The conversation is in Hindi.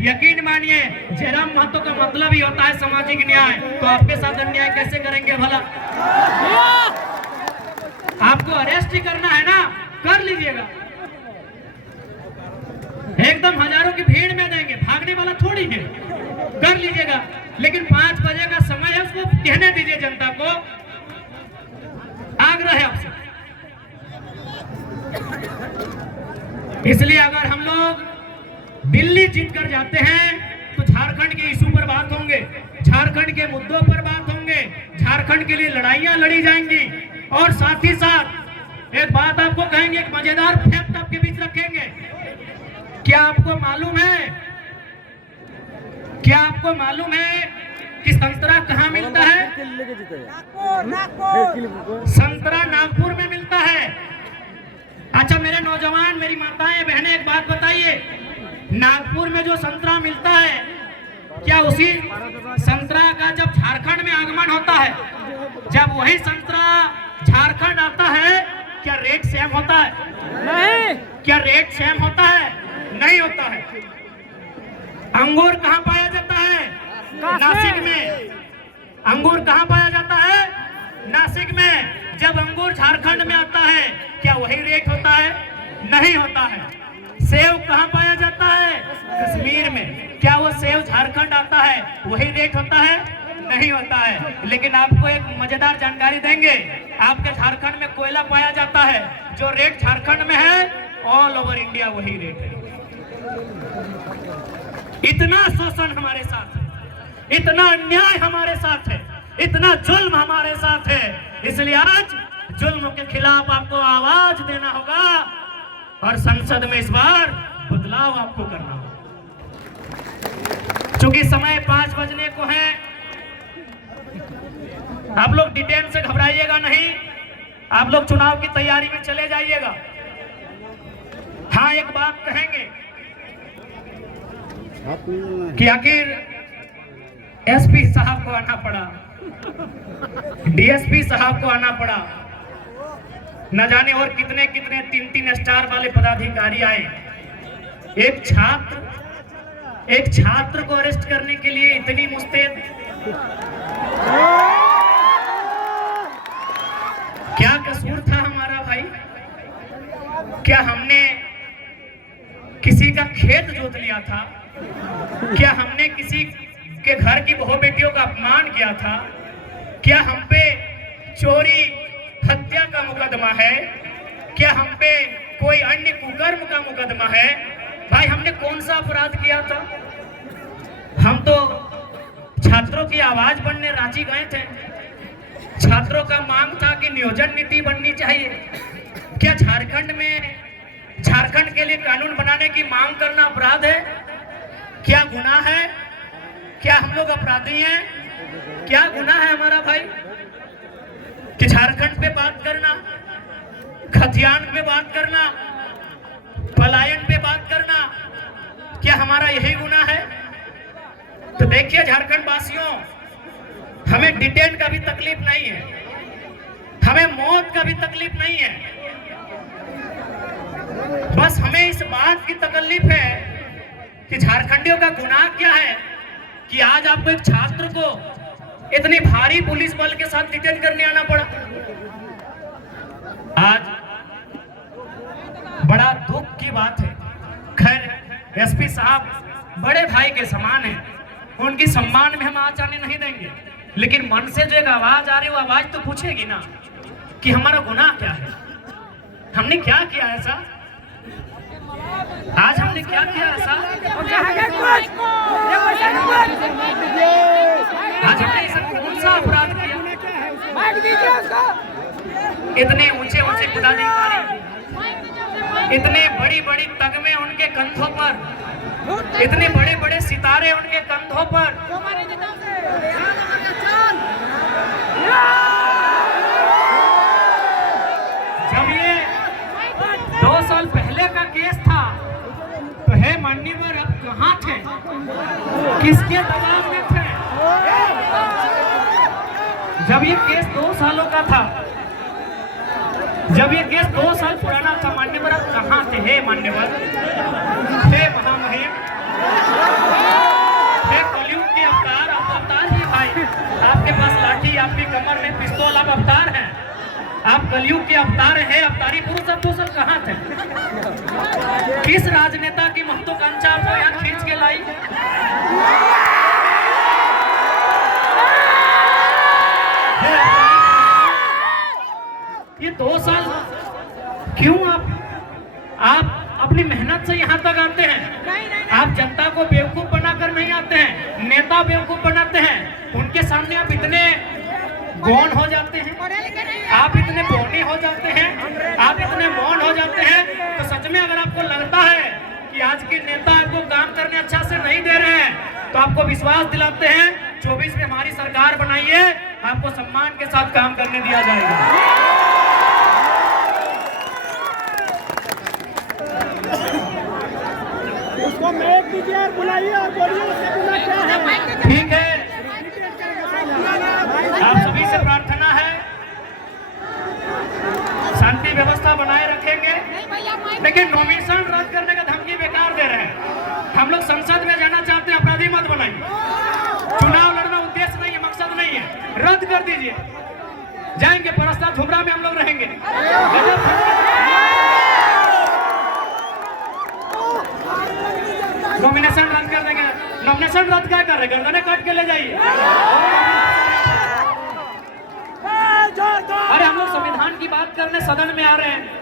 यकीन मानिए जयराम महतो का मतलब ही होता है सामाजिक न्याय। तो आपके साथ अन्याय कैसे करेंगे भला? आपको अरेस्ट ही करना है ना, कर लीजिएगा, एकदम हजारों की भीड़ में देंगे, भागने वाला थोड़ी है, कर लीजिएगा। लेकिन 5 बजे का समय है, उसको कहने दीजिए जनता को, आग्रह है आपसे। इसलिए अगर हम लोग दिल्ली जीत कर जाते हैं तो झारखंड के इशू पर बात होंगे, झारखंड के मुद्दों पर बात होंगे, झारखंड के लिए लड़ाइयां लड़ी जाएंगी। और साथ ही साथ एक बात आपको कहेंगे, एक मजेदार फैक्ट आपके बीच रखेंगे। क्या आपको मालूम है, क्या आपको मालूम है कि संतरा कहाँ मिलता है? संतरा नागपुर में मिलता है। अच्छा मेरे नौजवान, मेरी माताएं बहनें, एक बात बताइए, नागपुर में जो संतरा मिलता है, क्या उसी संतरा का जब झारखंड में आगमन होता है, जब वही संतरा झारखंड आता है, क्या रेट सेम होता है? नहीं। क्या रेट सेम होता है? नहीं होता है। अंगूर कहाँ पाया जाता है? नासिक में। अंगूर कहाँ पाया जाता है? नासिक में। जब अंगूर झारखंड में आता है, क्या वही रेट होता है? नहीं होता है। सेब कहाँ पाया जाता है? कश्मीर में। क्या वो सेब झारखंड आता है, वही रेट होता है? नहीं होता है। लेकिन आपको एक मजेदार जानकारी देंगे, आपके झारखंड में कोयला पाया जाता है, जो रेट झारखंड में है ऑल ओवर इंडिया वही रेट है। इतना शोषण हमारे साथ है, इतना अन्याय हमारे साथ है, इतना जुल्म हमारे साथ है। इसलिए आज जुल्म के खिलाफ आपको आवाज देना होगा और संसद में इस बार बदलाव आपको करना होगा। चूंकि समय 5 बजने को है, आप लोग डिटेल से घबराइएगा नहीं, आप लोग चुनाव की तैयारी में चले जाइएगा। हाँ एक बात कहेंगे कि आखिर एसपी साहब को आना पड़ा, डीएसपी साहब को आना पड़ा, न जाने और कितने कितने 3-3 स्टार वाले पदाधिकारी आए। एक छात्र को अरेस्ट करने के लिए इतनी मुस्तैद। क्या कसूर था हमारा भाई? क्या हमने किसी का खेत जोत लिया था? क्या हमने किसी के घर की बहू बेटियों का अपमान किया था? क्या हम पे चोरी हत्या का मुकदमा है? क्या हम पे कोई अन्य कुकर्म का मुकदमा है? भाई हमने कौन सा अपराध किया था? हम तो छात्रों की आवाज बनने रांची गए थे। छात्रों का मांग था कि नियोजन नीति बननी चाहिए। क्या झारखंड के लिए कानून बनाने की मांग करना अपराध है? क्या गुनाह है? क्या हम लोग अपराधी हैं? क्या गुनाह है हमारा भाई कि झारखंड पे बात करना, खतियान पे बात करना, पलायन पे बात करना, क्या हमारा यही गुनाह है? तो देखिए झारखंड वासियों, हमें डिटेन का भी तकलीफ नहीं है, हमें मौत का भी तकलीफ नहीं है, बस हमें इस बात की तकलीफ है कि झारखंडियों का गुनाह क्या है कि आज आपको एक छात्र को इतनी भारी पुलिस बल के साथ डिटेन करने आना पड़ा। आज बड़ा दुख की बात है। खैर एसपी साहब बड़े भाई के समान हैं, उनकी सम्मान में हम आज आने नहीं देंगे, लेकिन मन से जो एक आवाज आ रही है वो आवाज तो पूछेगी ना कि हमारा गुनाह क्या है, हमने क्या किया ऐसा, आज हमने क्या किया ऐसा, आज हमने ऐसा कौन सा अपराध किया? इतने ऊंचे ऊंचे पदाधिकारी, इतने बड़ी बड़ी तगमे उनके कंधों पर, इतने बड़े बड़े सितारे उनके कंधों पर, जब ये 2 साल पहले का केस था तो हे माननीय अब कहाँ थे, किसके दबाव में थे? जब ये केस 2 सालों का था, जब ये केस 2 साल पुराना था, मान्यवर आप कहाँ थे? हे मान्यवर, हे महामहिम, आप कलयुग के अवतार है, अवतारी पुरुष अब तो सर कहाँ थे? किस राजनेता की महत्वाकांक्षा आपको यहाँ खींच के लाई? ये 2 साल क्यों आप अपनी मेहनत से यहाँ तक आते हैं? आप जनता को बेवकूफ बनाकर नहीं आते हैं, नेता बेवकूफ बनाते हैं। उनके सामने आप इतने गौन हो जाते हैं, आप इतने बौने हो जाते हैं, आप इतने मौन हो जाते हैं। तो सच में अगर आपको लगता है कि आज के नेता आपको काम करने अच्छा से नहीं दे रहे हैं, तो आपको विश्वास दिलाते हैं 24 में हमारी सरकार बनाइए, आपको सम्मान के साथ काम करने दिया जाएगा। उसको मैच दीजिए और बुलाइए और बोलिए उससे बोला क्या है। ठीक है, आप सभी से प्रार्थना है शांति व्यवस्था बनाए रखेंगे, लेकिन नॉमिनेशन रद्द करने का धमकी बेकार दे रहे हैं। हम लोग संसद में जाना चाहते हैं, अपराधी मत बनाइए। चुनाव लड़ना उद्देश्य नहीं है, मकसद नहीं है, रद्द कर दीजिए। जाएंगे परस्ता झुमरा में हम लोग रहेंगे। नॉमिनेशन रद्द कर देंगे। नॉमिनेशन रद्द क्या कर रहे, गर्दनें काट के ले जाइए। अरे हम लोग संविधान की बात करने सदन में आ रहे हैं।